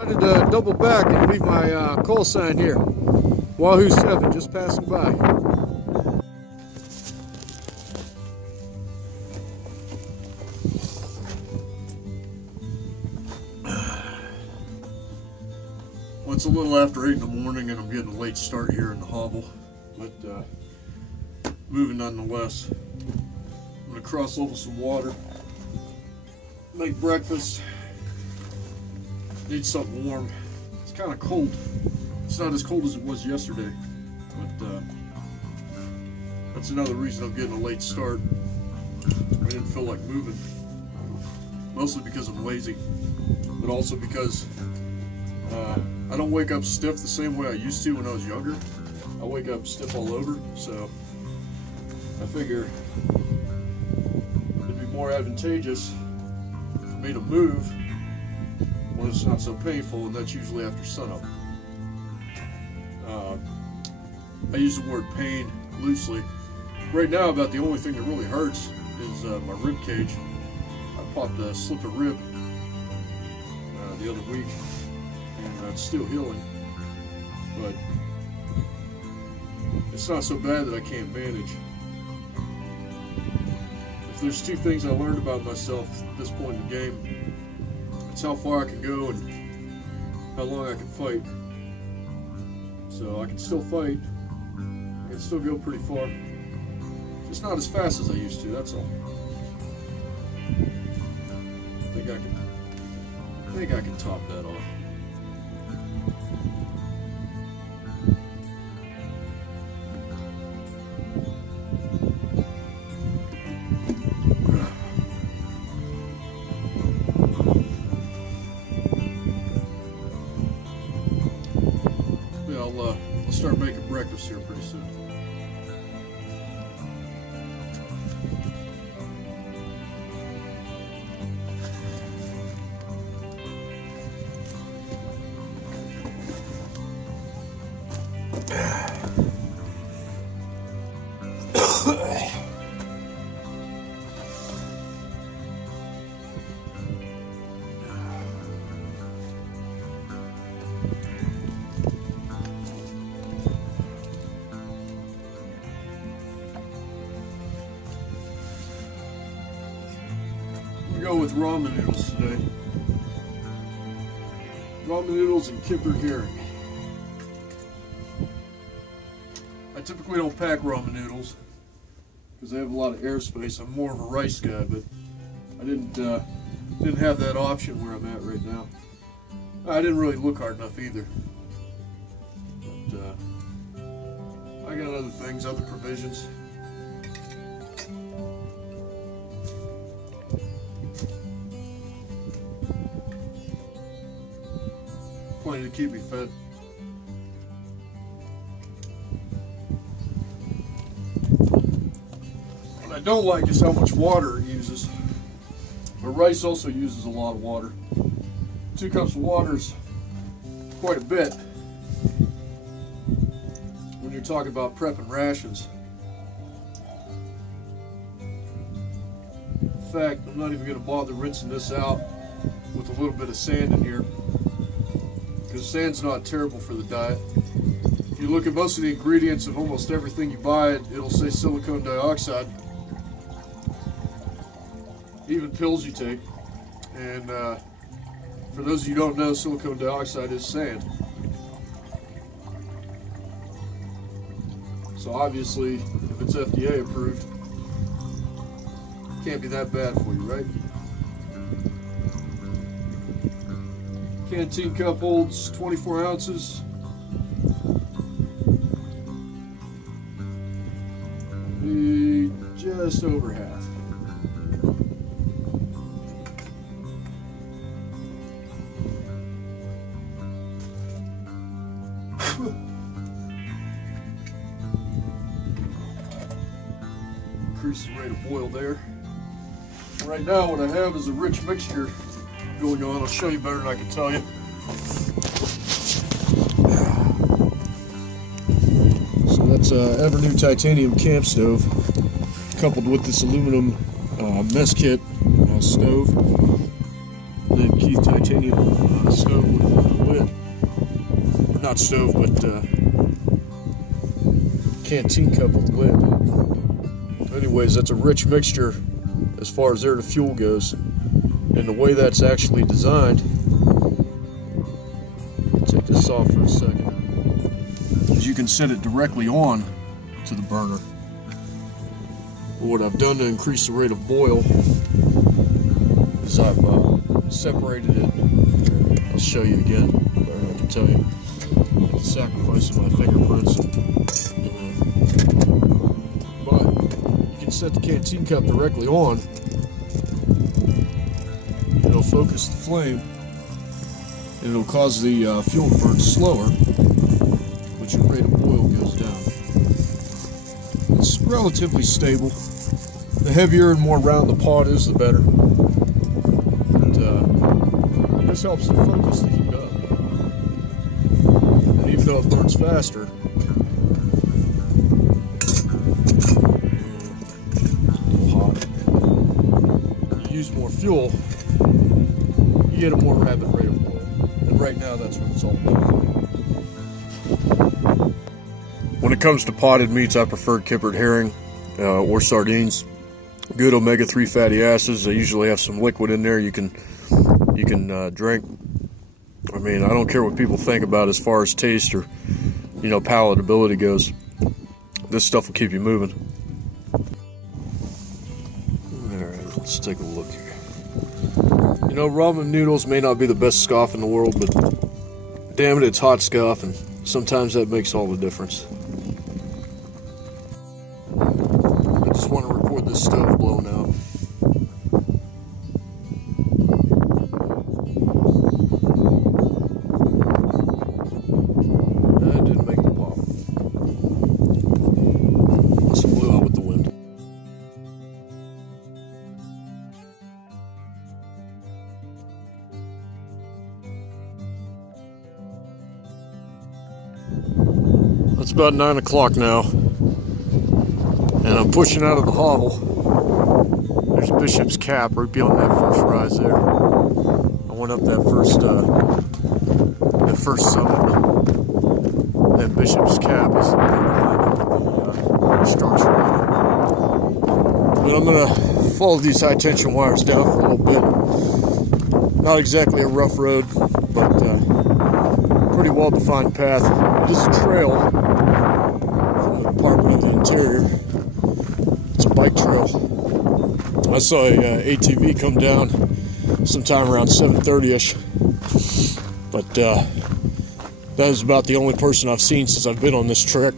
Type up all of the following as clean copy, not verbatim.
I decided to double back and leave my call sign here. Wahoo 7 just passing by. Well, it's a little after 8 in the morning and I'm getting a late start here in the hobble, but moving nonetheless. I'm going to cross over some water, make breakfast, need something warm. It's kind of cold. It's not as cold as it was yesterday, but that's another reason I'm getting a late start. I didn't feel like moving, mostly because I'm lazy, but also because I don't wake up stiff the same way I used to when I was younger. I wake up stiff all over, so I figure it'd be more advantageous for me to move when it's not so painful, and that's usually after sunup. I use the word pain loosely. Right now, about the only thing that really hurts is my rib cage. I popped a slip of rib the other week, and it's still healing, but it's not so bad that I can't manage. If there's two things I learned about myself at this point in the game, it's how far I can go and how long I can fight. So I can still fight, I can still go pretty far, just not as fast as I used to, that's all. I think I can top that off. I'll start making breakfast here pretty soon. Go with ramen noodles today. Ramen noodles and kipper herring. I typically don't pack ramen noodles because they have a lot of airspace. I'm more of a rice guy, but I didn't have that option where I'm at right now. I didn't really look hard enough either. But I got other things, other provisions. Plenty to keep me fed. What I don't like is how much water it uses. But rice also uses a lot of water. 2 cups of water is quite a bit when you're talking about prepping rations. In fact, I'm not even going to bother rinsing this out with a little bit of sand in here, because sand's not terrible for the diet. If you look at most of the ingredients of almost everything you buy, it'll say silicone dioxide. Even pills you take. And for those of you who don't know, silicone dioxide is sand. So obviously, if it's FDA approved, it can't be that bad for you, right? Canteen cup holds 24 ounces. Be just over half. Increase the rate of boil there. Right now what I have is a rich mixture going on. I'll show you better than I can tell you. So that's Evernew titanium camp stove coupled with this aluminum mess kit stove. And then Keith titanium stove with not stove, but canteen cup with lid. Anyways, that's a rich mixture as far as air to fuel goes. And the way that's actually designed, take this off for a second, is you can set it directly on to the burner. What I've done to increase the rate of boil is I've separated it. I'll show you again, better I can tell you. Sacrificing my fingerprints. But you can set the canteen cup directly on. It'll focus the flame, and it'll cause the fuel to burn slower, but your rate of boil goes down. It's relatively stable. The heavier and more round the pot is, the better. But this helps to focus the heat up. And even though it burns faster, you use more fuel, you get a more rapid rate of boil. And right now, that's what it's all about. When it comes to potted meats, I prefer kippered herring or sardines. Good omega-3 fatty acids. They usually have some liquid in there you can drink. I mean, I don't care what people think about as far as taste or, palatability goes. This stuff will keep you moving. Alright, let's take a look here. Ramen noodles may not be the best scoff in the world, but damn it, it's hot scoff, and sometimes that makes all the difference. I just want to record this stove blowing out. That didn't make the pop. Must have blew out with the wind. It's about 9 o'clock now, and I'm pushing out of the hovel. There's Bishop's Cap right beyond that first rise there. I went up that first summit. That Bishop's Cap is behind the structure. But I'm gonna follow these high tension wires down for a little bit. Not exactly a rough road, but pretty well defined path. It is a trail from the Department of the Interior. It's a bike trail. I saw a ATV come down sometime around 7:30ish, but that is about the only person I've seen since I've been on this trek.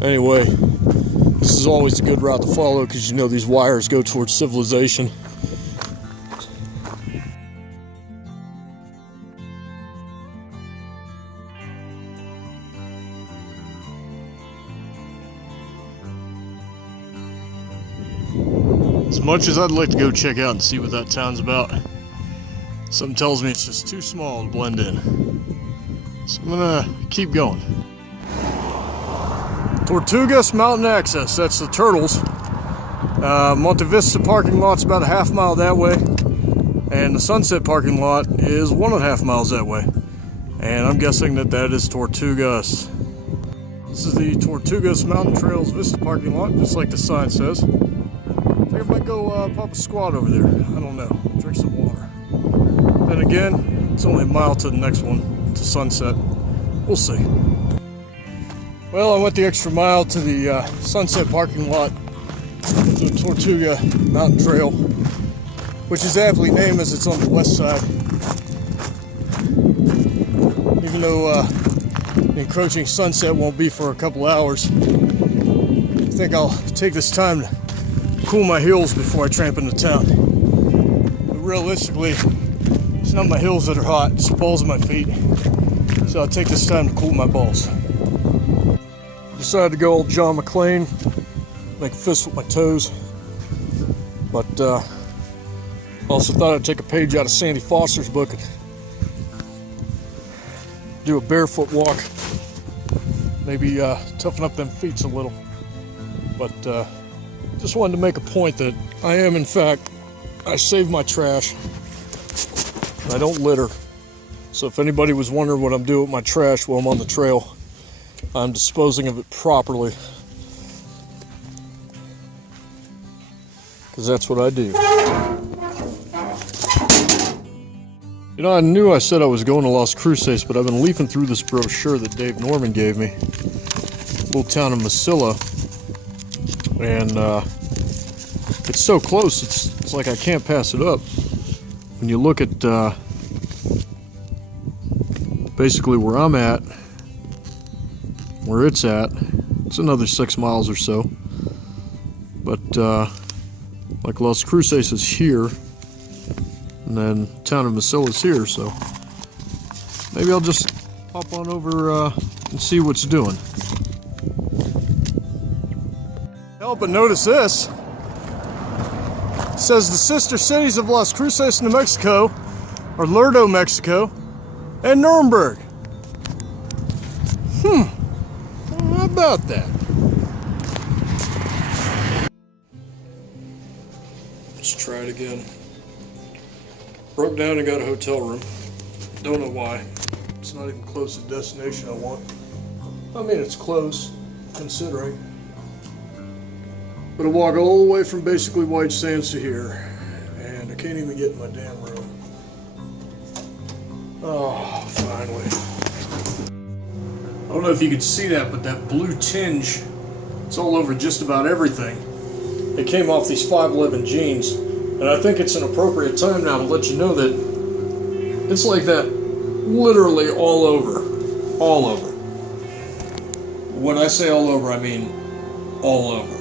Anyway, this is always a good route to follow because these wires go towards civilization. As much as I'd like to go check out and see what that town's about, something tells me it's just too small to blend in. So I'm gonna keep going. Tortugas Mountain Access, that's the Turtles. Monte Vista parking lot's about a half mile that way, and the Sunset parking lot is 1.5 miles that way. And I'm guessing that is Tortugas. This is the Tortugas Mountain Trails Vista parking lot, just like the sign says. I think I might go pop a squat over there. I don't know. Drink some water. Then again, it's only a mile to the next one, to Sunset. We'll see. Well, I went the extra mile to the Sunset parking lot of the Tortuga Mountain Trail, which is aptly named as it's on the west side. Even though the encroaching sunset won't be for a couple hours, I think I'll take this time to cool my heels before I tramp into town. But realistically, it's not my heels that are hot, it's the balls of my feet. So I'll take this time to cool my balls. Decided to go old John McClane, make a fist with my toes. But also thought I'd take a page out of Sandy Foster's book and do a barefoot walk. Maybe toughen up them feet a little. But just wanted to make a point that I am, in fact, I save my trash. I don't litter. So if anybody was wondering what I'm doing with my trash while I'm on the trail, I'm disposing of it properly. Because that's what I do. You know, I knew I said I was going to Las Cruces, but I've been leafing through this brochure that Dave Norman gave me. Little town of Mesilla. And it's so close, it's like I can't pass it up. When you look at basically where I'm at, where it's at, it's another 6 miles or so. But like Las Cruces is here, and then town of Mesilla is here, so maybe I'll just hop on over and see what's doing. Oh, but notice this. It says the sister cities of Las Cruces, New Mexico, are Lerdo, Mexico, and Nuremberg. How about that? Let's try it again. Broke down and got a hotel room. Don't know why. It's not even close to the destination I want. I mean, it's close, considering. But I walk all the way from basically White Sands to here, and I can't even get in my damn room. Oh, finally. I don't know if you could see that, but that blue tinge, it's all over just about everything. It came off these 511 jeans, and I think it's an appropriate time now to let you know that it's like that literally all over. All over. When I say all over, I mean all over.